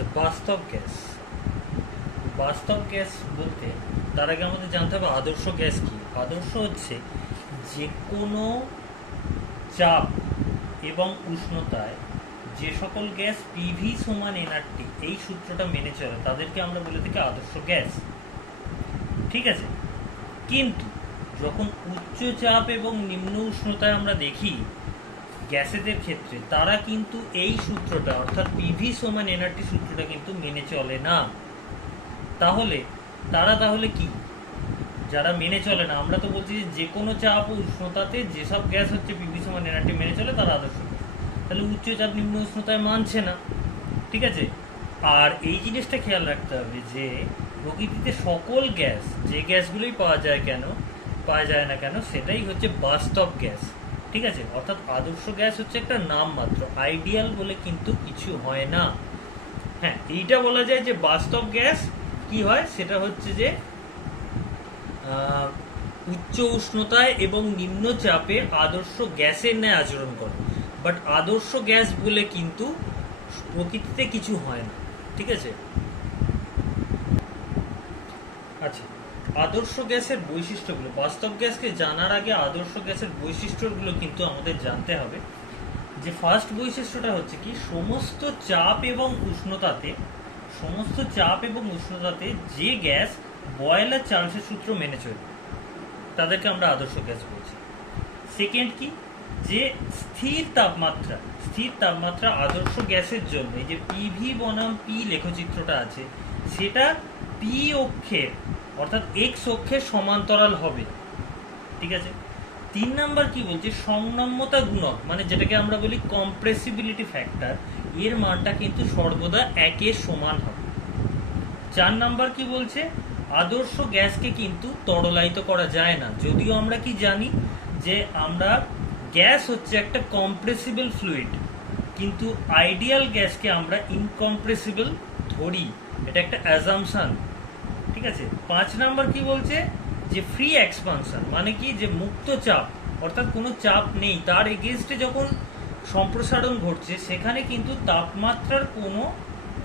আচ্ছা, বাস্তব গ্যাস বলতে তার আগে আমাদের জানতে হবে আদর্শ গ্যাস কি। আদর্শ হচ্ছে যে কোনো চাপ এবং উষ্ণতায় যে সকল গ্যাস পিভি সমান এনআরটি এই সূত্রটা মেনে চলে তাদেরকে আমরা বলে থাকি আদর্শ গ্যাস। ঠিক আছে, কিন্তু যখন উচ্চ চাপ এবং নিম্ন উষ্ণতায় আমরা দেখি গ্যাসেদের ক্ষেত্রে, তারা কিন্তু এই সূত্রটা অর্থাৎ পিভি সমান এনআরটি সূত্রটা কিন্তু মেনে চলে না। তাহলে কি, যারা মেনে চলে না, আমরা তো বলছি যে কোনো চাপ ও উষ্ণতাতে যেসব গ্যাস হচ্ছে পিভি সমান এনআরটি মেনে চলে তারা আদর্শ গ্যাস। তাহলে উচ্চ চাপ নিম্ন উষ্ণতায় মানছে না। ঠিক আছে, আর এই জিনিসটা খেয়াল রাখতে হবে যে প্রকৃতিতে সকল গ্যাস, যে গ্যাসগুলোই পাওয়া যায় না কেন সেটাই হচ্ছে বাস্তব গ্যাস। ঠিক আছে, অর্থাৎ আদর্শ গ্যাস হচ্ছে একটা নাম মাত্র, আইডিয়াল বলে কিন্তু কিছু হয় না। হ্যাঁ, এইটা বলা যায় যে বাস্তব গ্যাস কি হয়, সেটা হচ্ছে যে উচ্চ উষ্ণতায় এবং নিম্ন চাপে আদর্শ গ্যাসের ন্যায় আচরণ করে। বাট আদর্শ গ্যাস বলে কিন্তু প্রকৃতিতে কিছু হয় না। ঠিক আছে, আচ্ছা, আদর্শ গ্যাসের বৈশিষ্ট্যগুলো, বাস্তব গ্যাসকে জানার আগে আদর্শ গ্যাসের বৈশিষ্ট্যগুলো কিন্তু আমাদের জানতে হবে। যে ফার্স্ট বৈশিষ্ট্যটা হচ্ছে কি, সমস্ত চাপ এবং উষ্ণতাতে যে গ্যাস বয়েলার চার্লসের সূত্র মেনে চলে তাদেরকে আমরা আদর্শ গ্যাস বলছি। সেকেন্ড কি, যে স্থির তাপমাত্রা আদর্শ গ্যাসের জন্য এই যে পিভি বনাম পি লেখচিত্রটা আছে সেটা পি অক্ষের অর্থাৎ এক্স অক্ষের সমান্তরাল হবে। ঠিক আছে, 3 নাম্বার কি বলছে, সংনম্যতা গুণক মানে যেটাকে আমরা বলি কম্প্রেসিবিলিটি ফ্যাক্টর, এর মানটা কিন্তু সর্বদা 1 এর সমান হবে। 4 নাম্বার কি বলছে, আদর্শ গ্যাসকে কিন্তু তরলায়িত করা যায় না। যদিও আমরা কি জানি যে আমরা গ্যাস হচ্ছে একটা কম্প্রেসিবল ফ্লুইড, কিন্তু আইডিয়াল গ্যাসকে আমরা ইনকম্প্রেসিবল ধরি, এটা একটা অ্যাজাম্পশন। ঠিক আছে, 5 নাম্বার কি বলছে, যে ফ্রি এক্সপানশন মানে কি, যে মুক্ত চাপ অর্থাৎ কোনো চাপ নেই, তার এগেনস্টে যখন সম্প্রসারণ ঘটছে সেখানে কিন্তু তাপমাত্রার কোনো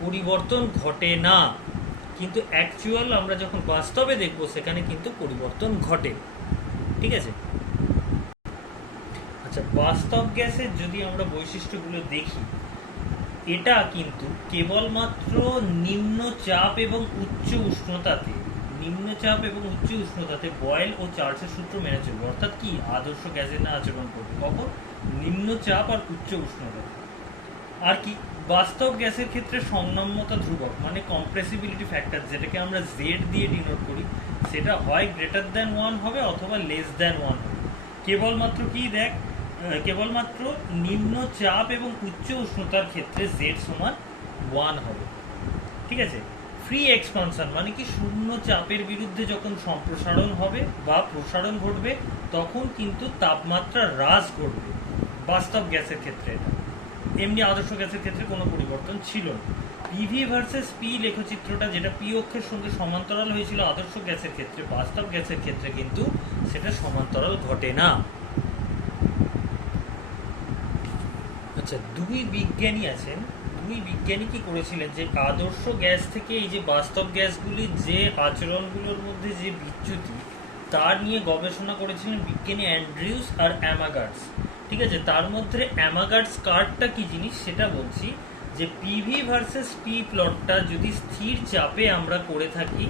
পরিবর্তন ঘটে না, কিন্তু অ্যাকচুয়াল আমরা যখন বাস্তবে দেখব সেখানে কিন্তু পরিবর্তন ঘটে। ঠিক আছে, আচ্ছা, বাস্তব গ্যাসের যদি আমরা বৈশিষ্ট্যগুলো দেখি, এটা কিন্তু কেবলমাত্র নিম্ন চাপ এবং উচ্চ উষ্ণতাতে বয়েল ও চার্লসের সূত্র মেনে চলবে। অর্থাৎ কি, আদর্শ গ্যাসের না আচরণ করবে কখন, নিম্ন চাপ আর উচ্চ উষ্ণতাতে। আর কি, বাস্তব গ্যাসের ক্ষেত্রে সংনম্যতা ধ্রুবক মানে কম্প্রেসিবিলিটি ফ্যাক্টর, যেটাকে আমরা জেড দিয়ে ডিনোট করি, সেটা হয় গ্রেটার দ্যান 1 হবে অথবা লেস দ্যান 1 হবে। কেবলমাত্র নিম্ন চাপ এবং উচ্চ উষ্ণতার ক্ষেত্রে জেড সমান 1 হবে। ঠিক আছে, ফ্রি এক্সপানশন মানে কি, শূন্য চাপের বিরুদ্ধে যখন সম্প্রসারণ হবে বা প্রসারণ ঘটবে তখন কিন্তু তাপমাত্রা হ্রাস ঘটবে বাস্তব গ্যাসের ক্ষেত্রে। এমনি আদর্শ গ্যাসের ক্ষেত্রে কোনো পরিবর্তন ছিল না। পিভি ভার্সেস পি লেখচিত্রটা যেটা পি অক্ষের সঙ্গে সমান্তরাল হয়েছিল আদর্শ গ্যাসের ক্ষেত্রে, বাস্তব গ্যাসের ক্ষেত্রে কিন্তু সেটা সমান্তরাল ঘটে না। আচ্ছা, দুই বিজ্ঞানী কি করেছিলেন, যে আদর্শ গ্যাস থেকে এই যে বাস্তব গ্যাসগুলির যে আচরণগুলোর মধ্যে যে বিচ্যুতি তার নিয়ে গবেষণা করেছিলেন বিজ্ঞানী অ্যান্ড্রিউস আর অ্যামাগার্টস। ঠিক আছে, তার মধ্যে অ্যামাগার্টস কার্ভটা কি জিনিস সেটা বলছি, যে পিভি ভার্সেস পি প্লটটা যদি স্থির চাপে আমরা করে থাকি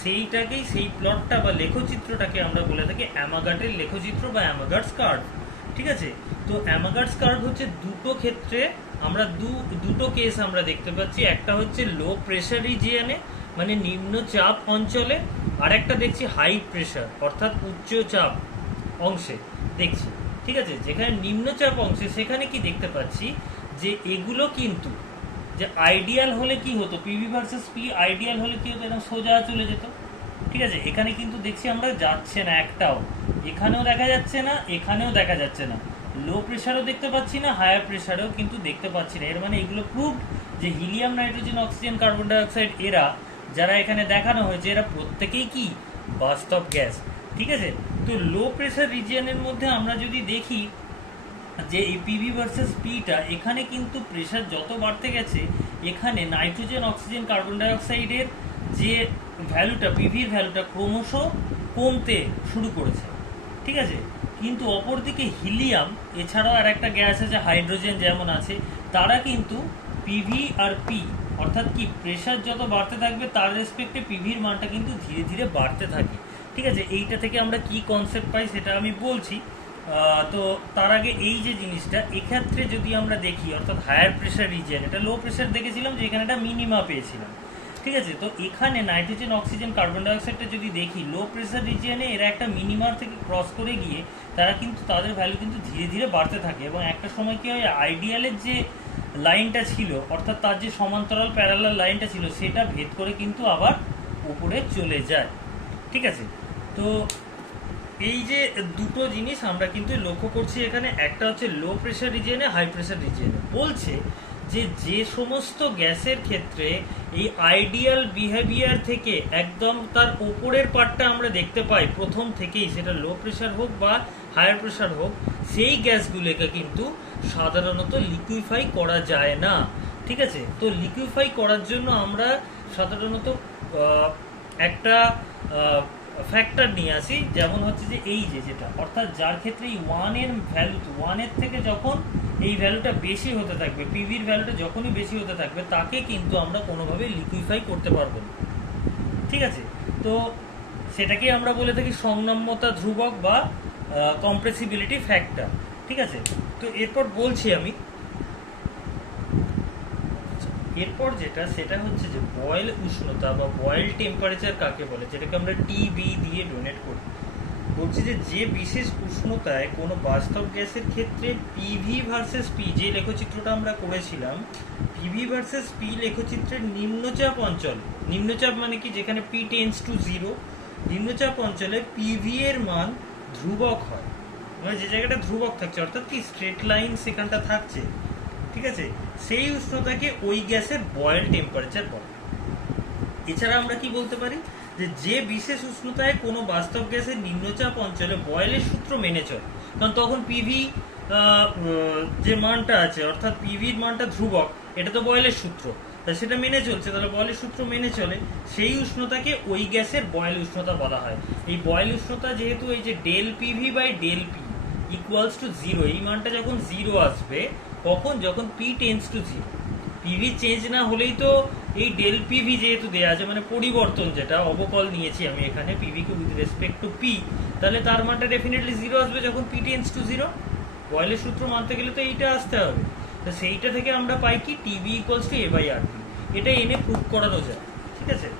সেই প্লটটা বা লেখচিত্রটাকে আমরা বলে থাকি অ্যামাগার্টের লেখচিত্র বা অ্যামাগার্টস কার্ভ। ঠিক আছে, তো অ্যামাগার্টস কার্ভ হচ্ছে দুটো ক্ষেত্রে আমরা দুটো কেস আমরা দেখতে পাচ্ছি। একটা হচ্ছে লো প্রেশার রিজিয়নে মানে নিম্ন চাপ অঞ্চলে, আর একটা দেখছি হাই প্রেশার অর্থাৎ উচ্চ চাপ অংশে দেখছি। ঠিক আছে, যেখানে নিম্নচাপ অংশে সেখানে কি দেখতে পাচ্ছি, যে এগুলো কিন্তু যে আইডিয়াল হলে কি হতো, পিভি ভার্সেস পি আইডিয়াল হলে কি হতো, এরকম সোজা চলে যেত। ঠিক আছে, এখানে কিন্তু দেখছি আমরা যাচ্ছে না একটাও, এখানেও দেখা যাচ্ছে না, এখানেও দেখা যাচ্ছে না, লো প্রেশারও দেখতে পাচ্ছি না, হায়ার প্রেশারেও কিন্তু দেখতে পাচ্ছি না। এর মানে এগুলো প্রুভ যে helium, nitrogen, oxygen, carbon dioxide এরা যারা এখানে দেখানো হয়েছে এরা প্রত্যেকেই কি বাস্তব গ্যাস। ঠিক আছে, তো লো প্রেশার রিজিয়নের মধ্যে আমরা যদি দেখি যে এই পিভি ভার্সেস পিটা, এখানে কিন্তু প্রেশার যত বাড়তে গেছে এখানে নাইট্রোজেন অক্সিজেন কার্বন ডাইঅক্সাইডের যে ভ্যালুটা, পিভির ভ্যালুটা ক্রমশ কমতে শুরু করেছে, ঠিক আছে। কিন্তু অপরদিকে হিলিয়াম এছাড়াও আর একটা গ্যাস আছে হাইড্রোজেন যেমন আছে, তারা কিন্তু পিভি আর পি অর্থাৎ কি প্রেশার যত বাড়তে থাকবে তার রেসপেক্টে পিভির মানটা কিন্তু ধীরে ধীরে বাড়তে থাকে, ঠিক আছে। এইটা থেকে আমরা কি কনসেপ্ট পাই সেটা আমি বলছি। তো তার আগে এই যে জিনিসটা এক্ষেত্রে যদি আমরা দেখি, অর্থাৎ হায়ার প্রেশার রিজিয়ন, এটা লো প্রেশার দেখেছিলাম যে এখানে একটা মিনিমা পেয়েছিলাম, ঠিক আছে। তো এখানে নাইট্রোজেন অক্সিজেন কার্বন ডাইঅক্সাইডটা যদি দেখি, লো প্রেশার রিজিয়নে এরা একটা মিনিমার থেকে ক্রস করে গিয়ে তারা কিন্তু তাদের ভ্যালু কিন্তু ধীরে ধীরে বাড়তে থাকে, এবং একটা সময় কি হয়, আইডিয়ালের যে লাইনটা ছিল অর্থাৎ তার যে সমান্তরাল প্যারালাল লাইনটা ছিল সেটা ভেদ করে কিন্তু আবার উপরে চলে যায়, ঠিক আছে। তো এই যে দুটো জিনিস আমরা কিন্তু লক্ষ্য করছি এখানে, একটা হচ্ছে লো প্রেশার রিজিয়নে, হাই প্রেশার রিজিয়নে। বলছে যে যে সমস্ত গ্যাসের ক্ষেত্রে এই আইডিয়াল বিহেভিয়ার থেকে একদম তার ওপরের পার্টটা আমরা দেখতে পাই প্রথম থেকেই, সেটা লো প্রেশার হোক বা হায়ার প্রেশার হোক, সেই গ্যাসগুলোকে কিন্তু সাধারণত লিকুইফাই করা যায় না, ঠিক আছে। তো লিকুইফাই করার জন্য আমরা সাধারণত একটা ফ্যাক্টর নিয়ে আসি, যেমন হচ্ছে যে এই যে যেটা, অর্থাৎ যার ক্ষেত্রে এই ওয়ানের ভ্যালু, ওয়ানের থেকে যখন এই ভ্যালুটা বেশি হতে থাকবে, পিভির ভ্যালুটা যখনই বেশি হতে থাকবে, তাকে কিন্তু আমরা কোনোভাবে লিকুইফাই করতে পারবো না, ঠিক আছে। তো সেটাকে আমরা বলে থাকি সংনম্যতা ধ্রুবক বা কম্প্রেসিবিলিটি ফ্যাক্টর, ঠিক আছে। তো এরপর বলছি আমি, এরপর যেটা সেটা হচ্ছে যে বয়েল উষ্ণতা বা বয়েল টেম্পারেচার কাকে বলে, যেটাকে আমরা টিবি দিয়ে ডোনেট করি। বলছি যে যে বিশেষ উষ্ণতায় কোনো বাস্তব গ্যাসের ক্ষেত্রে পিভি ভার্সেস পি, যে লেখচিত্রটা আমরা করেছিলাম, পিভি ভার্সেস পি লেখচিত্রের নিম্নচাপ অঞ্চল, নিম্নচাপ মানে কি, যেখানে পি টেন্স টু জিরো, নিম্নচাপ অঞ্চলে পিভি এর মান ধ্রুবক হয়, মানে যে জায়গাটা ধ্রুবক থাকছে অর্থাৎ কি স্ট্রেট লাইন সেখানটা থাকছে, ঠিক আছে, সেই উষ্ণতাকে ওই গ্যাসের বয়েল টেম্পারেচার বলে। এছাড়া আমরা কি বলতে পারি, যে যে বিশেষ উষ্ণতায় কোনো বাস্তব গ্যাসের নিম্নচাপ অঞ্চলে বয়েলের সূত্র মেনে চলে, কারণ তখন পিভি যে মানটা আছে অর্থাৎ পিভির মানটা ধ্রুবক, এটা তো বয়েলের সূত্র, তা সেটা মেনে চলছে, তাহলে বয়েলের সূত্র মেনে চলে, সেই উষ্ণতাকে ওই গ্যাসের বয়েল উষ্ণতা বলা হয়। এই বয়েল উষ্ণতা যেহেতু এই যে del PV by del P equals to zero, এই মানটা যখন জিরো আসবে, কখন, যখন P tends to zero, PV change না হলেই তো এই ডেল পিভি যেহেতু দেওয়া আছে, মানে পরিবর্তন, যেটা অবকল নিয়েছি আমি এখানে পিভিকে উইথ রেসপেক্ট টু পি, তাহলে তার মানটা ডেফিনেটলি জিরো আসবে যখন পি টেন্স টু জিরো। বয়েলের সূত্র মানতে গেলে তো এইটা আসতে হবে, তো সেইটা থেকে আমরা পাই কি TV equals to a by R P, এটা এনে প্রুভ করানো যায়, ঠিক আছে।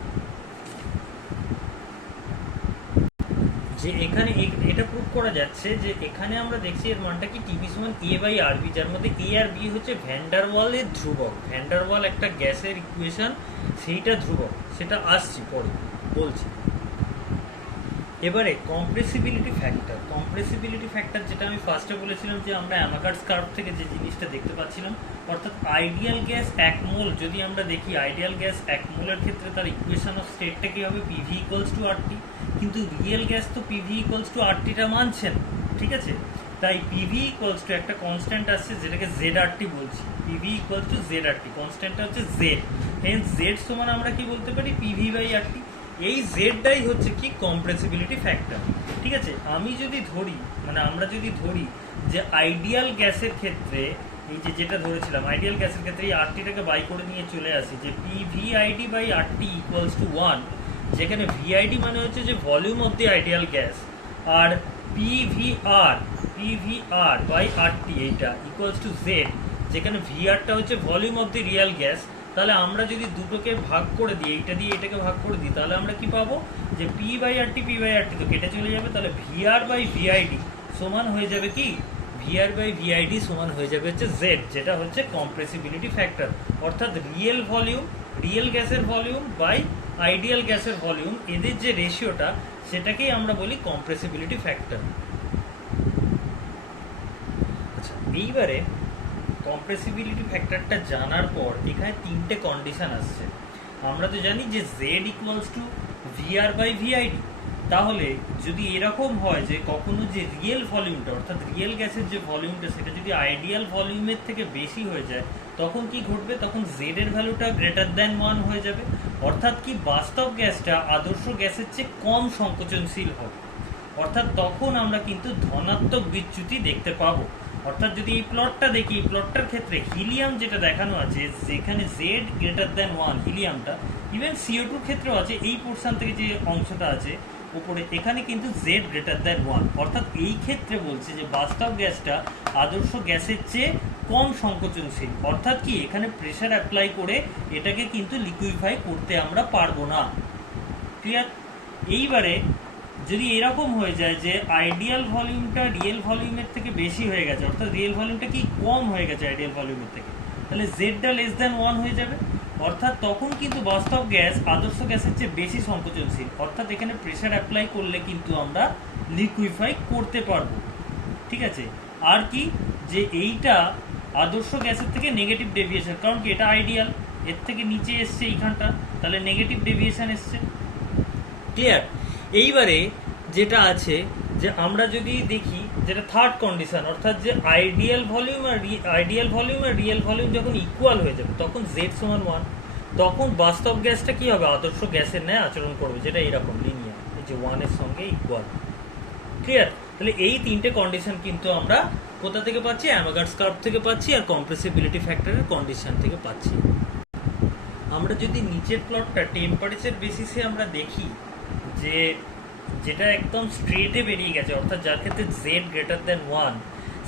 যে এখানে এটা প্রুভ করা যাচ্ছে যে এখানে আমরা দেখছি এর মানটা কি টিভি সমান এ বাই আর বি, যার মধ্যে এ আর বি হচ্ছে ভ্যান্ডারওয়ালের ধ্রুবক, ভ্যান্ডারওয়াল একটা গ্যাসের ইকুয়েশন, সেইটা ধ্রুবক, সেটা আসছি পরে বলছি। এবারে কম্প্রেসিবিলিটি ফ্যাক্টর, কম্প্রেসিবিলিটি ফ্যাক্টর যেটা আমি ফার্স্টে বলেছিলাম যে আমরা অ্যামাগার্টস কার্ভ থেকে যে জিনিসটা দেখতে পাচ্ছিলাম, অর্থাৎ আইডিয়াল গ্যাস এক মোল যদি আমরা দেখি, আইডিয়াল গ্যাস এক মোলের ক্ষেত্রে তার ইকুয়েশন অফ স্টেটটা কি হবে, পিভি ইকুয়ালস টু আর টি, কিন্তু রিয়েল গ্যাস তো পিভি ইকুয়ালস টু আর টিটা মানছেন, ঠিক আছে। তাই পিভি ইকুয়ালস টু একটা কনস্ট্যান্ট আসছে যেটাকে জেড আর টি বলছি, পিভি ইকুয়ালস টু জেড আর টি, কনস্ট্যান্টটা হচ্ছে জেড, হেন্স জেড সমান আমরা কি বলতে পারি, পিভি বাই আর টি। এই জেডটাই হচ্ছে কি কম্প্রেসিবিলিটি ফ্যাক্টর, ঠিক আছে। আমি যদি ধরি, মানে আমরা যদি ধরি যে আইডিয়াল গ্যাসের ক্ষেত্রে এই যে যেটা ধরেছিলাম, আইডিয়াল গ্যাসের ক্ষেত্রে এই আরটিটাকে বাই করে নিয়ে চলে আসি যে PVID by RT equals to 1, যেখানে ভিআইডি মানে হচ্ছে যে volume of the ideal gas, আর পিভিআর বাই আরটি এইটা ইকুয়ালস টু জেড, যেখানে ভিআরটা হচ্ছে volume of the real gas. তাহলে আমরা যদি দুটোকে ভাগ করে দিই, এইটা দিয়ে এটাকে ভাগ করে দিই, তাহলে আমরা কি পাবো, যে পি বাই আরটি তো কেটে চলে যাবে, তাহলে ভিআর বাই ভিআইডি সমান হয়ে যাবে কি, ভিআর বাই ভিআইডি সমান হয়ে যাবে হচ্ছে জেড, যেটা হচ্ছে কম্প্রেসিবিলিটি ফ্যাক্টর, অর্থাৎ রিয়েল ভলিউম, রিয়েল গ্যাসের ভলিউম বাই আইডিয়াল গ্যাসের ভলিউম, এদের যে রেশিওটা সেটাকেই আমরা বলি কম্প্রেসিবিলিটি ফ্যাক্টর। আচ্ছা, এইবারে কম্প্রেসিবিলিটি ফ্যাক্টরটা জানার পর এখানে তিনটে কন্ডিশন আসছে। আমরা তো জানি যে Z equals to VR by VID, তাহলে যদি এরকম হয় যে কখনো যে রিয়েল ভলিউমটা অর্থাৎ রিয়েল গ্যাসের যে ভলিউমটা সেটা যদি আইডিয়াল ভলিউমের থেকে বেশি হয়ে যায়, তখন কি ঘটবে? তখন জেড এর ভ্যালুটা গ্রেটার দ্যান 1 হয়ে যাবে, অর্থাৎ কি বাস্তব গ্যাসটা আদর্শ গ্যাসের চেয়ে কম সংকোচনশীল হবে, অর্থাৎ তখন আমরা কিন্তু ধনাত্মক বিচ্যুতি দেখতে পাবো। অর্থাৎ যদি এই প্লটটা দেখি, এই প্লটটার ক্ষেত্রে হিলিয়াম যেটা দেখানো আছে, যেখানে জেড গ্রেটার দ্যান 1 হিলিয়ামটা, ইভেন CO2 ক্ষেত্রেও আছে, এই পোর্শন থেকে যে অংশটা আছে উপরে, এখানে কিন্তু জেড গ্রেটার দ্যান 1, অর্থাৎ এই ক্ষেত্রে বলছে যে বাস্তব গ্যাসটা আদর্শ গ্যাসের চেয়ে কম সংকোচনশীল, অর্থাৎ কি এখানে প্রেসার অ্যাপ্লাই করে এটাকে কিন্তু লিকুইফাই করতে আমরা পারবো না। ক্লিয়ার? এইবারে যদি এরকম হয়ে যায় যে আইডিয়াল ভলিউমটা রিয়েল ভলিউমের থেকে বেশি হয়ে গেছে, অর্থাৎ রিয়েল ভলিউমটা কি কম হয়ে গেছে আইডিয়াল ভলিউমের থেকে, তাহলে জেডটা লেস দ্যান 1 হয়ে যাবে, অর্থাৎ তখন কিন্তু বাস্তব গ্যাস আদর্শ গ্যাসের চেয়ে বেশি সংকোচনশীল, অর্থাৎ এখানে প্রেসার অ্যাপ্লাই করলে কিন্তু আমরা লিকুইফাই করতে পারবো। ঠিক আছে? আর কি, যে এইটা আদর্শ গ্যাসের থেকে নেগেটিভ ডেভিয়েশন, কারণ কি এটা আইডিয়াল, এর থেকে নিচে এসছে এইখানটা, তাহলে নেগেটিভ ডেভিয়েশন এসছে। ক্লিয়ার? এইবারে যেটা আছে যে আমরা যদি দেখি যেটা থার্ড কন্ডিশন, অর্থাৎ যে আইডিয়াল ভলিউম আর রিয়েল ভলিউম যখন ইকুয়াল হয়ে যাবে, তখন জেড সমান 1, তখন বাস্তব গ্যাসটা কি হবে? আদর্শ গ্যাসের ন্যায় আচরণ করবে, যেটা এইরকম লিনিয়ার, এই যে 1 এর সঙ্গে ইকুয়াল। ক্লিয়ার? তাহলে এই তিনটে কন্ডিশন কিন্তু আমরা কোথা থেকে পাচ্ছি? অ্যামাগার্টস কার্ভ থেকে পাচ্ছি, আর কম্প্রেসিবিলিটি ফ্যাক্টরের কন্ডিশন থেকে পাচ্ছি। আমরা যদি নিচের প্লটটা টেম্পারেচার বেসিসে আমরা দেখি, যে যেটা একদম স্ট্রেটে বেরিয়ে গেছে, অর্থাৎ যার ক্ষেত্রে জেড গ্রেটার দ্যান 1,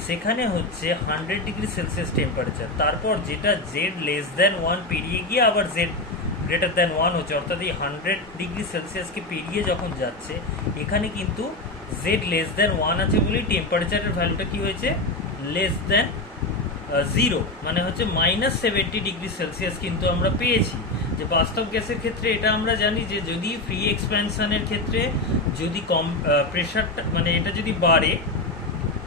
সেখানে হচ্ছে 100 ডিগ্রি সেলসিয়াস টেম্পারেচার, তারপর যেটা জেড লেস দ্যান 1 পেরিয়ে গিয়ে আবার জেড গ্রেটার দ্যান 1 হচ্ছে, অর্থাৎ এই 100 ডিগ্রি সেলসিয়াসকে পেরিয়ে যখন যাচ্ছে, এখানে কিন্তু জেড লেস দ্যান 1 আছে বলেই টেম্পারেচারের ভ্যালুটা কি হয়েছে? লেস দ্যান 0, মানে হচ্ছে -70 ডিগ্রি সেলসিয়াস কিন্তু আমরা পেয়েছি। যে বাস্তব গ্যাসের ক্ষেত্রে এটা আমরা জানি যে যদি ফ্রি এক্সপ্যানশনের ক্ষেত্রে যদি কম প্রেশারটা, মানে এটা যদি বাড়ে,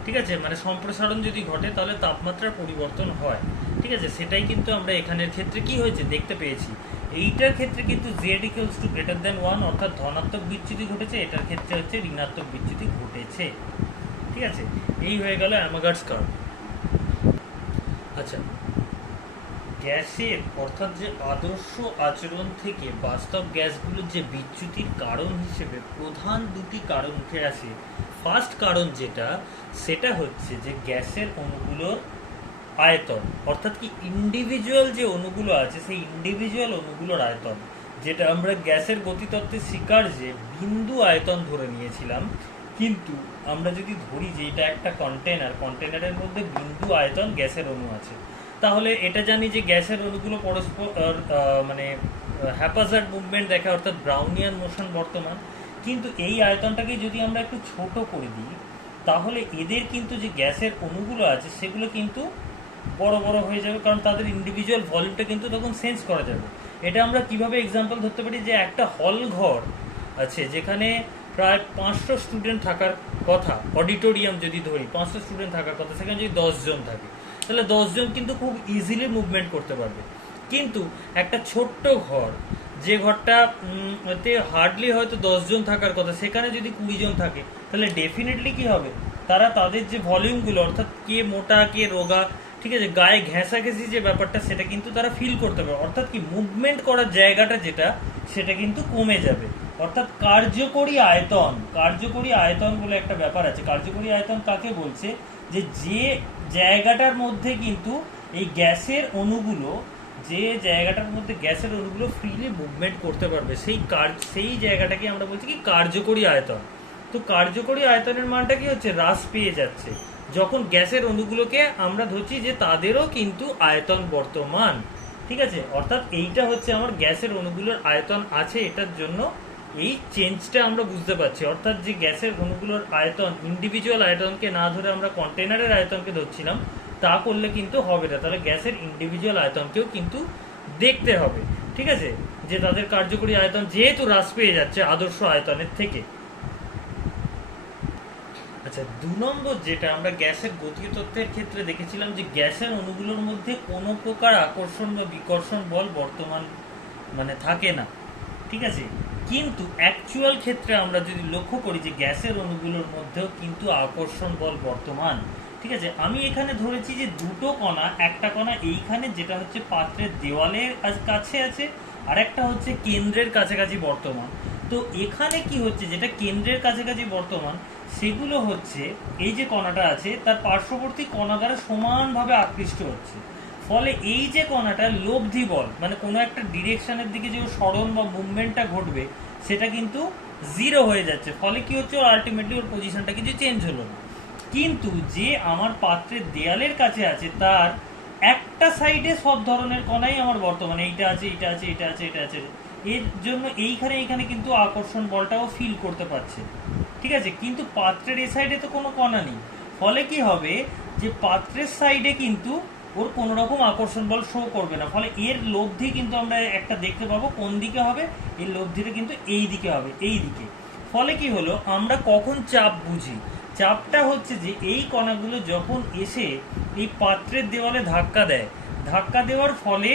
ঠিক আছে, মানে সম্প্রসারণ যদি ঘটে, তাহলে তাপমাত্রার পরিবর্তন হয়। ঠিক আছে, সেটাই কিন্তু আমরা এখানের ক্ষেত্রে কি হয়েছে দেখতে পেয়েছি। এইটার ক্ষেত্রে কিন্তু Z equals two greater than 1, অর্থাৎ ধনাত্মক বিচ্যুতি ঘটেছে, এটার ক্ষেত্রে হচ্ছে ঋণাত্মক বিচ্যুতি ঘটেছে। ঠিক আছে, এই হয়ে গেল অ্যামাগার্টস কার্ভ। আচ্ছা, গ্যাসের অর্থাৎ যে আদর্শ আচরণ থেকে বাস্তব গ্যাসগুলোর যে বিচ্যুতির কারণ হিসেবে প্রধান দুটি কারণ উঠে আসে। ফার্স্ট কারণ যেটা, সেটা হচ্ছে যে গ্যাসের অণুগুলোর আয়তন, অর্থাৎ কি ইন্ডিভিজুয়াল যে অণুগুলো আছে সেই ইন্ডিভিজুয়াল অণুগুলোর আয়তন, যেটা আমরা গ্যাসের গতিতত্ত্বের শিকার যে বিন্দু আয়তন ধরে নিয়েছিলাম, কিন্তু আমরা যদি ধরি যে এটা একটা কন্টেনারের মধ্যে বিন্দু আয়তন গ্যাসের অণু আছে, তাহলে এটা জানি যে গ্যাসের অণুগুলো পরস্পর মানে হ্যাপাজার্ড মুভমেন্ট দেখে, অর্থাৎ ব্রাউনিয়ান মোশন বর্তমান। কিন্তু এই আয়তনটাকে যদি আমরা একটু ছোট করে দিই, তাহলে এদের কিন্তু যে গ্যাসের অণুগুলো আছে সেগুলো কিন্তু বড় বড় হয়ে যাবে, কারণ তাদের ইন্ডিভিজুয়াল ভলিউমটা কিন্তু তখন সেন্স করা যাবে। এটা আমরা কিভাবে এক্সাম্পল ধরতে পারি, যে একটা হল ঘর আছে যেখানে প্রায় 500 স্টুডেন্ট থাকার কথা, অডিটোরিয়াম যদি ধরি 500 স্টুডেন্ট থাকার কথা, সেখানে যদি 10 জন থাকে, তাহলে 10 জন কিন্তু খুব ইজিলি মুভমেন্ট করতে পারবে। কিন্তু একটা ছোট্ট ঘর, যে ঘরটা তে হার্ডলি হয়তো 10 জন থাকার কথা, সেখানে যদি 20 জন থাকে, তাহলে ডেফিনেটলি কি হবে, তারা তাদের যে ভলিউমগুলো, অর্থাৎ কে মোটা কে রোগা, ঠিক আছে, গায়ে ঘেঁষাঘেঁষি যে ব্যাপারটা, সেটা কিন্তু তারা ফিল করতে পারবে, অর্থাৎ কি মুভমেন্ট করার জায়গাটা যেটা, সেটা কিন্তু কমে যাবে। অর্থাৎ কার্যকরী আয়তন বলে একটা ব্যাপার আছে। কার্যকরী আয়তন কাকে বলছে, যে জায়গাটার মধ্যে কিন্তু এই গ্যাসের অণুগুলো, যে জায়গাটার মধ্যে গ্যাসের অণুগুলো ফ্রিলি মুভমেন্ট করতে পারবে, সেই জায়গাটাকে আমরা বলছি কি কার্যকরী আয়তন। তো কার্যকরী আয়তনের মানটা কি হচ্ছে, হ্রাস পেয়ে যাচ্ছে যখন গ্যাসের অণুগুলোকে আমরা ধরছি যে তাদেরও কিন্তু আয়তন বর্তমান। ঠিক আছে, অর্থাৎ এইটা হচ্ছে আমার গ্যাসের অণুগুলোর আয়তন আছে, এটার জন্য এই চেঞ্জটা আমরা বুঝতে পারছি। অর্থাৎ যে গ্যাসের অণুগুলোর আয়তন, ইন্ডিভিজুয়াল আয়তনকে না ধরে আমরা কন্টেনারের আয়তনকে ধরছিলাম, তা করলে কিন্তু হবে না, তাহলে গ্যাসের ইন্ডিভিজুয়াল আয়তনকেও কিন্তু দেখতে হবে। ঠিক আছে, যে তাদের কার্যকরী আয়তন যেহেতু হ্রাস পেয়ে যাচ্ছে আদর্শ আয়তনের থেকে। আচ্ছা, 2 নম্বর যেটা আমরা গ্যাসের গতীয় তত্ত্বের ক্ষেত্রে দেখেছিলাম, যে গ্যাসের অণুগুলোর মধ্যে কোনো প্রকার আকর্ষণ বা বিকর্ষণ বল বর্তমান মানে থাকে না। ঠিক আছে, কিন্তু অ্যাকচুয়াল ক্ষেত্রে আমরা যদি লক্ষ্য করি যে গ্যাসের অণুগুলোর মধ্যেও কিন্তু আকর্ষণ বল বর্তমান। ঠিক আছে, আমি এখানে ধরেছি যে দুটো কণা, একটা কণা এইখানে যেটা হচ্ছে পাত্রের দেওয়ালের কাছে আছে, আর একটা হচ্ছে কেন্দ্রের কাছাকাছি বর্তমান। তো এখানে কি হচ্ছে, যেটা কেন্দ্রের কাছাকাছি বর্তমান সেগুলো হচ্ছে এই যে কণাটা আছে তার পার্শ্ববর্তী কণা দ্বারা সমানভাবে আকৃষ্ট হচ্ছে। ফলে এই যে কণাটা লব্ধি বল, মানে কোনো একটা ডিরেকশনের দিকে যে সরণ বা মুভমেন্টটা ঘটবে সেটা কিন্তু জিরো হয়ে যাচ্ছে। ফলে কি হচ্ছে, ওর আলটিমেটলি ওর পজিশনটা কিছু চেঞ্জ হলো না। কিন্তু যে আমার পাত্রের দেয়ালের কাছে আছে তার একটা সাইডে সব ধরনের কণাই আমার বর্তমানে এইটা আছে, এটা আছে, এটা আছে, এটা আছে, এর জন্য এইখানে এইখানে কিন্তু আকর্ষণ বলটাও ফিল করতে পারছে। ঠিক আছে, কিন্তু পাত্রের এই সাইডে তো কোনো কণা নেই। ফলে কি হবে, যে পাত্রের সাইডে কিন্তু ওর কোনো রকম আকর্ষণ বল শো করবে না। ফলে এর লব্ধি কিন্তু আমরা একটা দেখতে পাবো কোন দিকে হবে, এর লব্ধিটা কিন্তু এই দিকে হবে, এই দিকে। ফলে কি হলো, আমরা কখন চাপ বুঝি, চাপটা হচ্ছে যে এই কণাগুলো যখন এসে এই পাত্রের দেওয়ালে ধাক্কা দেয়, ধাক্কা দেওয়ার ফলে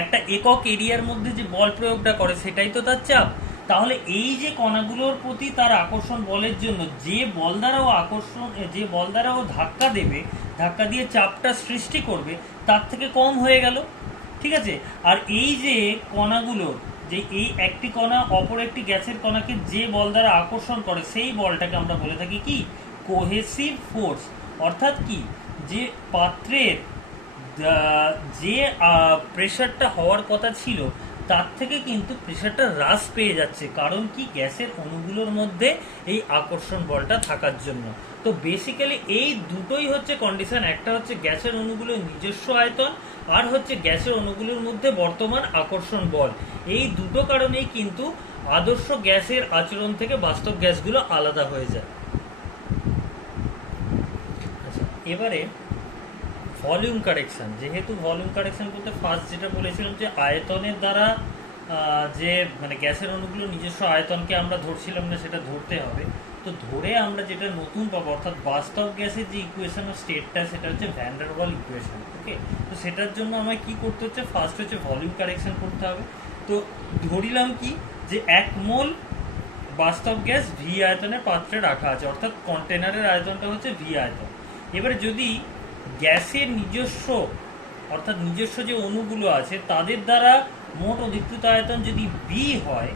একটা একক এরিয়ার মধ্যে যে বল প্রয়োগটা করে সেটাই তো তার চাপ। তাহলে এই যে কণাগুলোর প্রতি তার আকর্ষণ বলের জন্য যে বল দ্বারা ও যে বল দ্বারা ও ধাক্কা দেবে, ধাক্কা দিয়ে চাপটা সৃষ্টি করবে তার থেকে কম হয়ে গেল। ঠিক আছে, আর এই যে কণাগুলো, যে এই একটি কণা অপর একটি গ্যাসের কণাকে যে বল দ্বারা আকর্ষণ করে সেই বলটাকে আমরা বলে থাকি কি, কোহেসিভ ফোর্স। অর্থাৎ কি, যে পাত্রের যে প্রেশারটা হওয়ার কথা ছিল তার থেকে কিন্তু প্রেশারটা হ্রাস পেয়ে যাচ্ছে। কারণ কি, গ্যাসের অণুগুলোর মধ্যে এই আকর্ষণ বলটা থাকার জন্য। তো বেসিক্যালি এই দুটোই হচ্ছে কন্ডিশন, একটা হচ্ছে গ্যাসের অণুগুলোর নিজস্ব আয়তন, আর হচ্ছে গ্যাসের অণুগুলোর মধ্যে বর্তমান আকর্ষণ বল। এই দুটো কারণেই কিন্তু আদর্শ গ্যাসের আচরণ থেকে বাস্তব গ্যাসগুলো আলাদা হয়ে যায়। আচ্ছা, এবারে ভলিউম কারেকশন। যেহেতু ভলিউম কারেকশন বলতে ফার্স্ট যেটা বলেছিলাম যে আয়তনের দ্বারা যে মানে গ্যাসের অণুগুলো নিজস্ব আয়তনকে আমরা ধরছিলাম না, সেটা ধরতে হবে। তো ধরে আমরা যেটা নতুন পাবো, অর্থাৎ বাস্তব গ্যাসের যে ইকুয়েশন অফ স্টেটটা, সেটা হচ্ছে ভ্যান ডার ওয়াল ইকুয়েশন। ওকে, তো সেটার জন্য আমায় কি করতে হচ্ছে, ফার্স্ট হচ্ছে ভলিউম কারেকশন করতে হবে। তো ধরিলাম কি, যে 1 মোল বাস্তব গ্যাস ভি আয়তনের পাত্রে রাখা আছে, অর্থাৎ কন্টেনারের আয়তনটা হচ্ছে ভি আয়তন। এবারে যদি গ্যাসের নিজস্ব, অর্থাৎ নিজস্ব যে অণুগুলো আছে তাদের দ্বারা মোট অধিকৃত আয়তন যদি বি হয়,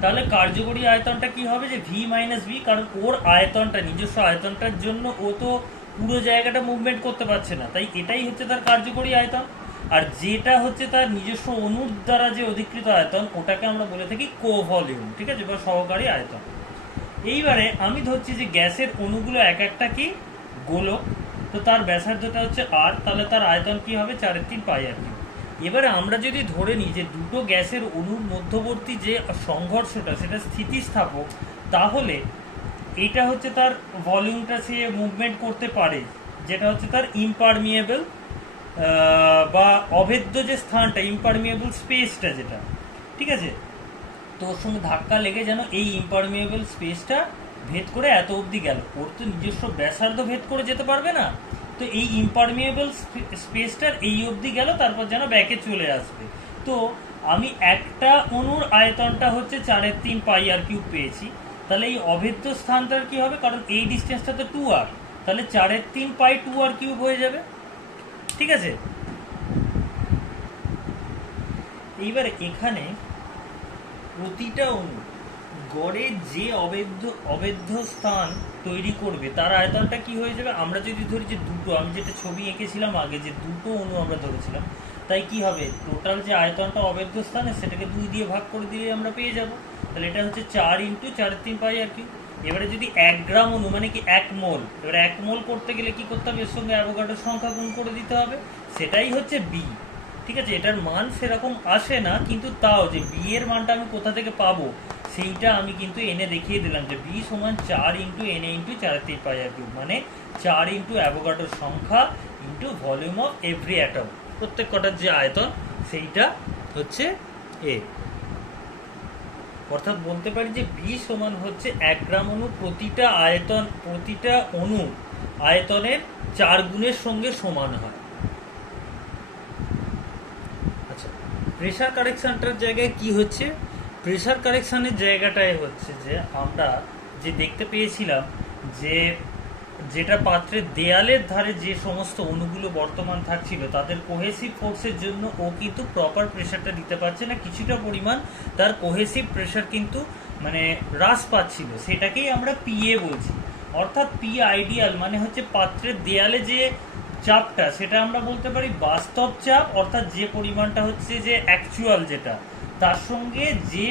তাহলে কার্যকরী আয়তনটা কি হবে, যে ভি মাইনাস বি। কারণ ওর আয়তনটা, নিজস্ব আয়তনটার জন্য ও তো পুরো জায়গাটা মুভমেন্ট করতে পারছে না, তাই এটাই হচ্ছে তার কার্যকরী আয়তন। আর যেটা হচ্ছে তার নিজস্ব অণুর দ্বারা যে অধিকৃত আয়তন, ওটাকে আমরা বলে থাকি কো ভলিউম। ঠিক আছে, বা সহকারী আয়তন। এইবারে আমি ধরছি যে গ্যাসের অণুগুলো এক একটা কি গোলক, তো তার ব্যাসার্ধটা হচ্ছে আর, তাহলে তার আয়তন কি হবে, 4/3 পাই আর কি। এবারে আমরা যদি ধরে নিই যে দুটো গ্যাসের অণুর মধ্যবর্তী যে সংঘর্ষটা সেটা স্থিতিস্থাপক, তাহলে এটা হচ্ছে তার ভলিউমটা, সে মুভমেন্ট করতে পারে, যেটা হচ্ছে তার ইমপারমিয়েবল বা অভেদ্য যে স্থানটা, ইমপারমিয়েবল স্পেসটা যেটা। ঠিক আছে, তো ওর সঙ্গে ধাক্কা লেগে যেন এই ইমপারমিয়েবল স্পেসটা ভেদ করে এত অবধি গেল। ওর তো নিজস্ব ব্যাসার্ধ ভেদ করে যেতে পারবে না, তো এই ইমপারমিয়েবল স্পেসটার এই অবধি গেল, তারপর যেন ব্যাকে চলে আসবে। তো আমি একটা অণুর আয়তনটা হচ্ছে 4/3 পাই আর কিউব পেয়েছি। তাহলে এই অভেদ্য স্থানটার কি হবে, কারণ এই ডিস্টেন্সটা তো 2r, তাহলে 4/3 পাই 2r কিউব হয়ে যাবে। ঠিক আছে, এইবারে এখানে প্রতিটা অণু গড়ে যে অবেদ্য স্থান তৈরি করবে তার আয়তনটা কি হয়ে যাবে, আমরা যদি ধরি যে দুটো, আমি যেটা ছবি এঁকেছিলাম আগে, যে দুটো অণু আমরা ধরেছিলাম, তাই কি হবে, টোটাল যে আয়তনটা অবেদ্য স্থানে সেটাকে 2 দিয়ে ভাগ করে দিয়ে আমরা পেয়ে যাব। তাহলে এটা হচ্ছে 4 × 4/3 পাই আর কি। এবারে যদি 1 গ্রাম অণু মানে কি 1 মোল, এবারে 1 মোল করতে গেলে কি করতে হবে, এর সঙ্গে অ্যাভোগাড্রোর সংখ্যা গুণ করে দিতে হবে, সেটাই হচ্ছে বি। ঠিক আছে, এটার মান সেরকম আসে না, কিন্তু তাও যে বি এর মানটা আমি কোথা থেকে পাবো সেইটা আমি কিন্তু এনে দেখিয়ে দিলাম, যে বি সমান 4 × Na × 4/3 পাই আর কিউব, মানে 4 × অ্যাভোগাড্রোর সংখ্যা into volume of every atom, প্রত্যেক কটার যে আয়তন সেইটা হচ্ছে এ। অর্থাৎ বলতে পারি যে বি সমান হচ্ছে 1 গ্রাম অণু প্রতিটা অণু আয়তনের 4 গুণের সঙ্গে সমান হয়। প্রেশার কারেকশনটার জায়গায় কি হচ্ছে, প্রেশার কারেকশনের জায়গাটায় হচ্ছে যে আমরা যে দেখতে পেয়েছিলাম যে যেটা পাত্রের দেয়ালের ধারে যে সমস্ত অণুগুলো বর্তমান থাকছিল তাদের কোহেসিভ ফোর্সের জন্য ও কিন্তু প্রপার প্রেশারটা দিতে পারছে না, কিছুটা পরিমাণ তার কোহেসিভ প্রেশার কিন্তু মানে হ্রাস পাচ্ছিল, সেটাকেই আমরা পিএ বলছি। অর্থাৎ পি আইডিয়াল মানে হচ্ছে পাত্রের দেয়ালে যে চাপটা সেটা আমরা বলতে পারি বাস্তব চাপ, অর্থাৎ যে পরিমাণটা হচ্ছে যে অ্যাকচুয়াল যেটা, তার সঙ্গে যে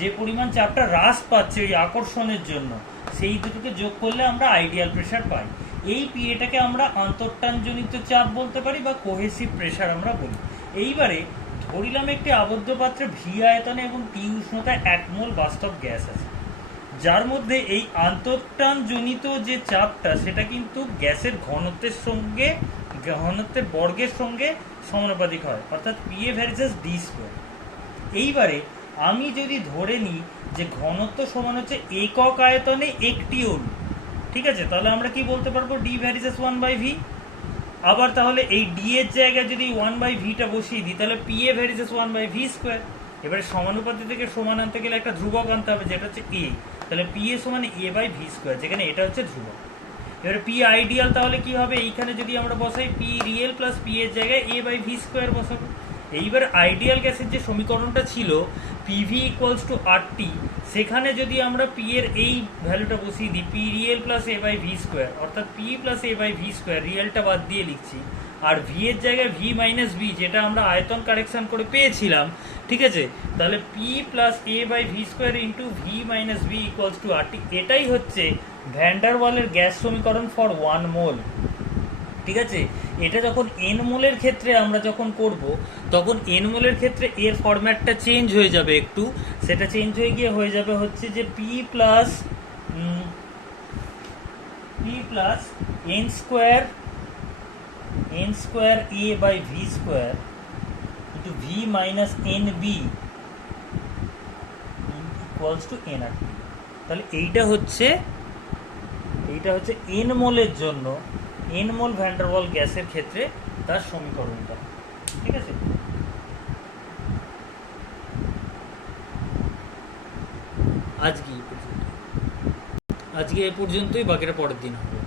যে পরিমাণ চাপটা হ্রাস পাচ্ছে ওই আকর্ষণের জন্য, সেই দুটোকে যোগ করলে আমরা আইডিয়াল প্রেশার পাই। এই পিএটাকে আমরা আন্তঃটানজনিত চাপ বলতে পারি বা কোহেসিভ প্রেশার আমরা বলি। এইবারে ধরিলাম একটি আবদ্ধ পাত্রে ভি আয়তনে এবং টি উষ্ণতায় 1 মোল বাস্তব গ্যাস আছে, যার মধ্যে এই আন্তঃটানজনিত যে চাপটা সেটা কিন্তু গ্যাসের ঘনত্বের সঙ্গে ঘনত্বের বর্গের সঙ্গে সমানুপাতিক হয়, অর্থাৎ পিএ ভ্যারিসেস ডি স্কোয়ার। এইবারে আমি যদি ধরে নিই যে ঘনত্ব সমান হচ্ছে একক আয়তনে একটি অণু, ঠিক আছে, তাহলে আমরা কি বলতে পারবো ডি ভ্যারিসেস 1/v। আবার তাহলে এই ডি এর জায়গায় যদি 1/vটা বসিয়ে দিই তাহলে পিএ ভ্যারিসেস 1/v স্কোয়ার। এবারে সমানুপাতি থেকে সমান আনতে গেলে একটা ধ্রুবক আনতে হবে যেটা হচ্ছে এ, তাহলে পিএ সমান a/v স্কোয়ার, যেখানে এটা হচ্ছে ধ্রুবক। এবারে পি আইডিয়াল তাহলে কি হবে, এইখানে যদি আমরা বসাই পি রিয়েল প্লাস পি এর জায়গায় a/v স্কোয়ার বসাবো। এইবার আইডিয়াল গ্যাসের যে সমীকরণটা ছিল পিভি ইকুয়ালস টু আরটি, সেখানে যদি আমরা পি এর এই ভ্যালুটা বসিয়ে দিই P real plus a/v square, অর্থাৎ পি প্লাস a/v স্কোয়ার, রিয়েলটা বাদ দিয়ে লিখছি, আর ভি এর জায়গায় ভি মাইনাস ভি যেটা আমরা আয়তন কারেকশন করে পেয়েছিলাম, ঠিক আছে, তাহলে P plus a/v square into V minus V equals to RT. এটাই হচ্ছে ভ্যান ডার ওয়ালের গ্যাস সমীকরণ ফর 1 মোল। ঠিক আছে, এটা যখন এন মোলের ক্ষেত্রে আমরা যখন করব তখন এন মোলের ক্ষেত্রে এর ফরম্যাটটা চেঞ্জ হয়ে যাবে একটু, সেটা চেঞ্জ হয়ে গিয়ে হয়ে যাবে হচ্ছে যে P plus N square A by V square into V minus N B equals to N R T. তাহলে এইটা হচ্ছে এন মোলের জন্য, N mole van der Waal গ্যাসের ক্ষেত্রে তার সমীকরণটা। ঠিক আছে, আজকে এই পর্যন্তই, বাকিটা পরের দিন হবে।